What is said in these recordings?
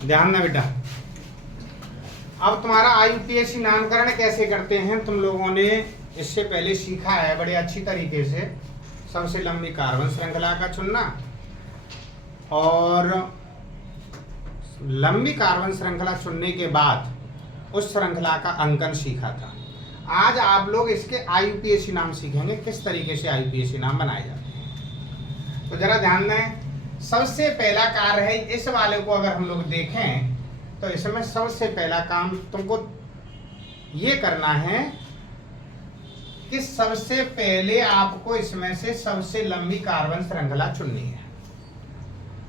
ध्यान ना बेटा। अब तुम्हारा IUPAC नामकरण कैसे करते हैं तुम लोगों ने इससे पहले सीखा है बड़े अच्छी तरीके से। सबसे लंबी कार्बन श्रृंखला का चुनना और लंबी कार्बन श्रृंखला चुनने के बाद उस श्रृंखला का अंकन सीखा था। आज आप लोग इसके IUPAC नाम सीखेंगे, किस तरीके से IUPAC नाम बनाए जाते हैं। तो जरा ध्यान दें, सबसे पहला कार्य है इस वाले को अगर हम लोग देखें तो इसमें सबसे पहला काम तुमको ये करना है कि सबसे पहले आपको इसमें से सबसे लंबी कार्बन श्रृंखला चुननी है।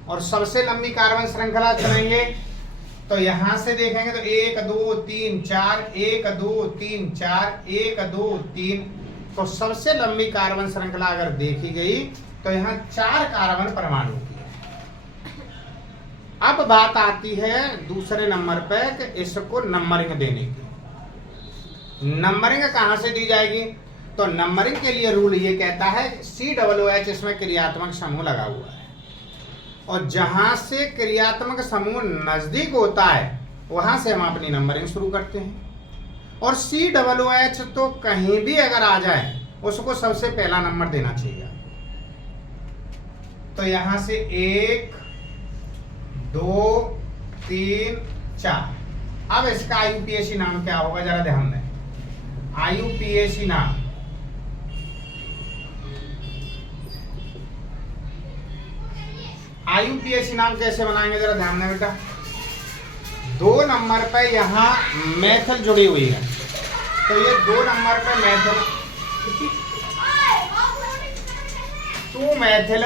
और सबसे लंबी कार्बन श्रृंखला चुनेंगे तो यहां से देखेंगे तो 1 2 3 4 1 2 3 4 1 2 3। तो सबसे लंबी कार्बन श्रृंखला अगर देखी गई तो यहाँ 4 कार्बन परमाणु की है। अब बात आती है दूसरे नंबर पे कि इसको नंबरिंग देने की। नंबरिंग कहां से दी जाएगी? तो नंबरिंग के लिए रूल ये कहता है COOH इसमें क्रियात्मक समूह लगा हुआ है और जहां से क्रियात्मक समूह नजदीक होता है वहां से हम अपनी नंबरिंग शुरू करते हैं। और COOH तो कहीं भी अगर आ जाए उसको सबसे पहला नंबर देना चाहिए। तो यहां से 1 2 3 4। अब इसका IUPAC नाम क्या होगा जरा ध्यान दें। IUPAC नाम IUPAC नाम कैसे बनाएंगे जरा ध्यान दें बेटा। 2 नंबर पे यहाँ मैथिल जुड़ी हुई है तो ये 2 नंबर पे मैथिल 2 मैथिल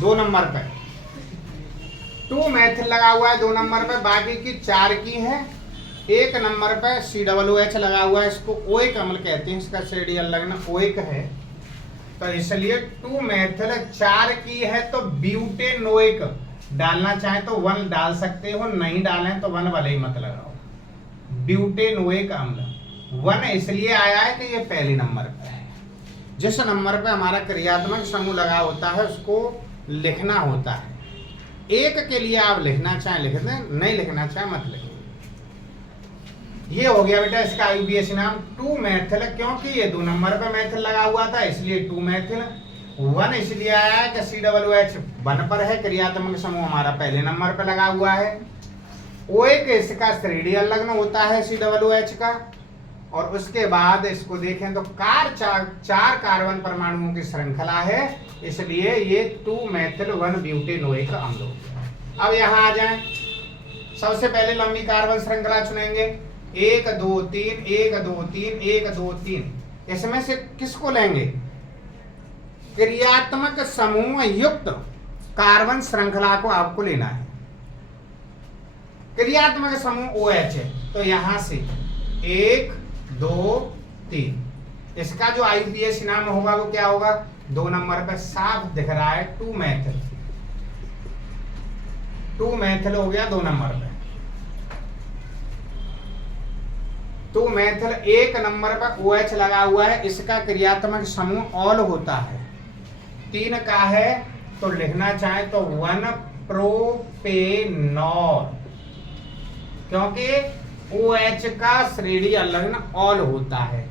2 नंबर पे 2 मैथिल लगा हुआ है 2 नंबर पे। बाकी की 4 की है। 1 नंबर पे COOH लगा हुआ है, इसको ओइक अम्ल कहते हैं, इसका रेडियल लगना ओइक है तो इसलिए 2 मैथिल। 4 की है तो ब्यूटेनोइक, डालना चाहे तो 1 डाल सकते हो, नहीं डालें तो 1 वाले ही मत लगाओ। ब्यूटेनोइक अम्ल 1 इसलिए आया है कि ये पहले नंबर पे है। जिस नंबर पे हमारा क्रियात्मक समूह लगा होता है उसको लिखना होता है। 1 के लिए आप लिखना चाहे लिख दें, नहीं लिखना चाहे मत लिखें। ये हो गया बेटा इसका IUPAC नाम 2 मैथिल। क्योंकि ये 2 नंबर पे मैथिल लगा हुआ था इसलिए 2 मैथिल। 1 इसलिए आया है कि COOH 1 पर है, क्रियात्मक समूह हमारा पहले नंबर पे लगा हुआ है। ओइक इसका रेडियल लग्न होता है COOH का। और उसके बाद इसको देखें तो 4 कार्बन परमाणुओं की श्रृंखला है इसलिए ये 2 मैथिल 1 ब्यूटेनोइक अम्ल हो गया। अब यहाँ आ जाए, सबसे पहले लंबी कार्बन श्रृंखला चुनेंगे 1 2 3 1 2 3 1 2 3। इसमें से किसको लेंगे? क्रियात्मक समूह युक्त कार्बन श्रृंखला को आपको लेना है। क्रियात्मक समूह OH है तो यहां से 1 2 3। इसका जो IUPAC नाम होगा वो क्या होगा? 2 नंबर पर साफ दिख रहा है 2 मैथिल। 2 मैथिल हो गया 2 नंबर पे। 2 मैथिल 1 नंबर पर OH लगा हुआ है, इसका क्रियात्मक समूह ऑल होता है। 3 का है तो लिखना चाहे तो 1 प्रोपेनॉल, क्योंकि OH का रेडियल लग्न ऑल होता है।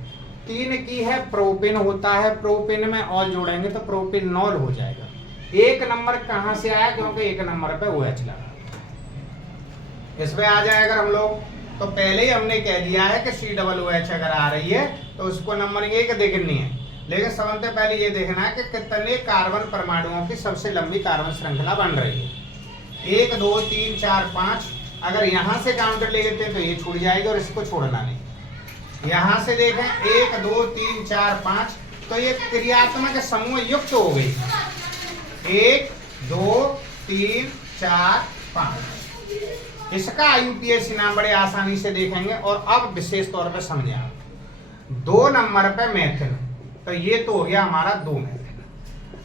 3 की है प्रोपेन होता है, प्रोपेन में ऑल जोड़ेंगे तो प्रोपेनॉल हो जाएगा। 1 नंबर कहां से आया? क्योंकि 1 नंबर पे OH लगा। इसमें आ जाए अगर हम लोग तो पहले ही हमने कह दिया है कि COOH अगर आ रही है तो उसको नंबरिंग 1 देखनी है, लेकिन सबसे पहले ये देखना है कि कितने कार्बन परमाणुओं की सबसे लंबी कार्बन श्रृंखला बन रही है। 1 2 3 4 5। अगर यहां से काउंटर ले लेते हैं तो ये छूट जाएगी और इसको छोड़ना नहीं। यहां से देखें 1 2 3 4 5 तो ये क्रियात्मक समूह युक्त हो गई। 1 2 3 4 5। इसका IUPAC नाम बड़े आसानी से देखेंगे। और अब विशेष तौर पर समझे आप, 2 नंबर पे मैथिल तो ये तो हो गया हमारा 2 मैथिल।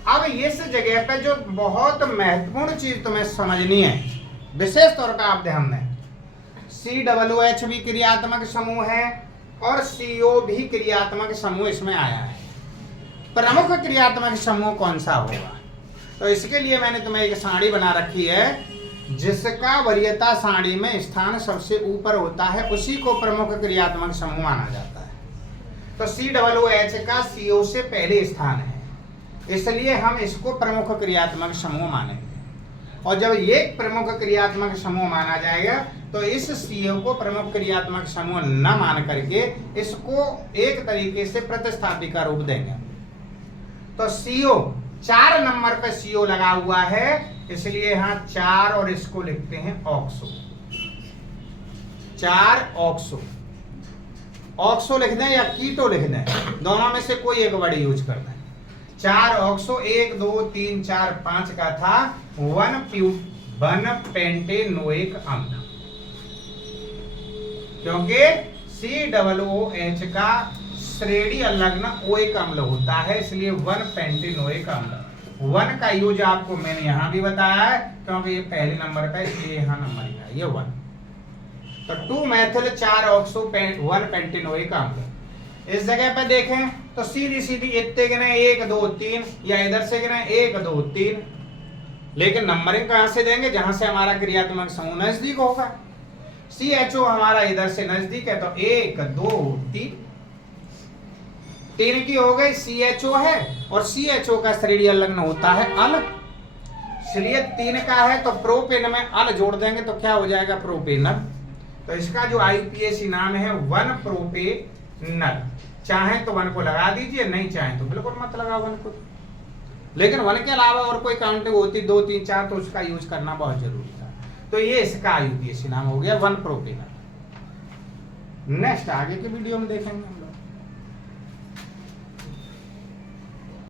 अब इस जगह पे जो बहुत महत्वपूर्ण चीज तुम्हें समझनी है, विशेष तौर पर आप ध्यान दें, COOH भी क्रियात्मक समूह है और CO भी क्रियात्मक समूह इसमें आया है। प्रमुख क्रियात्मक समूह कौन सा होगा? तो इसके लिए मैंने तुम्हें एक सारणी बना रखी है। जिसका वरीयता सारणी में स्थान सबसे ऊपर होता है उसी को प्रमुख क्रियात्मक समूह माना जाता है। तो COOH का CO से पहले स्थान है, इसलिए हम इसको प्रमुख क्रियात्मक समूह मानेंगे। और जब ये प्रमुख क्रियात्मक समूह माना जाएगा तो इस CO को प्रमुख क्रियात्मक समूह न मान करके इसको एक तरीके से प्रतिस्थापी का रूप देंगे। तो CO 4 नंबर पे CO लगा हुआ है, इसलिए यहाँ 4 और इसको लिखते हैं ऑक्सो। 4 ऑक्सो। ऑक्सो लिख दें या कीटो लिख दें, दोनों में से कोई एक वर्ड यूज कर दें। 4 ऑक्सो 1 2 3 4 5 का था 1 पेंटेनोइक अम्ल, क्योंकि COOH का श्रेणी अलग्न ओइक अम्ल होता है, इसलिए 1 पेंटेनोइक अम्ल। 1 का यूज आपको मैंने यहां भी बताया है, क्योंकि ये पहले नंबर का है, इसलिए यहां नंबर लिखा है ये 1। तो 2 मेथिल 4 ऑक्सो 1 पेंटेनोइक अम्ल। इस जगह पे देखें तो सीधी सीधी इतने गिने 1 2 3, या इधर से गिने 1 2 3, लेकिन नंबरिंग कहां से देंगे, जहां से हमारा क्रियात्मक समूह नजदीक होगा। CHO हमारा इधर से नजदीक है, तो 1 2 3 की हो गई। CHO है और CHO का श्रेणी अलग्न होता है अल, इसलिए 3 का है तो प्रोपेन में अल जोड़ देंगे तो क्या हो जाएगा, प्रोपेनल। तो इसका जो IUPAC नाम है 1 प्रोपेनल। चाहे तो 1 को लगा दीजिए, नहीं चाहे तो बिल्कुल मत लगाओ 1 को, लेकिन 1 के अलावा और कोई काउंटिंग होती 2 3 4 तो उसका यूज करना बहुत जरूरी था। तो ये इसका IUPAC नाम हो गया 1 प्रोपेनल। नेक्स्ट आगे की वीडियो में देखेंगे।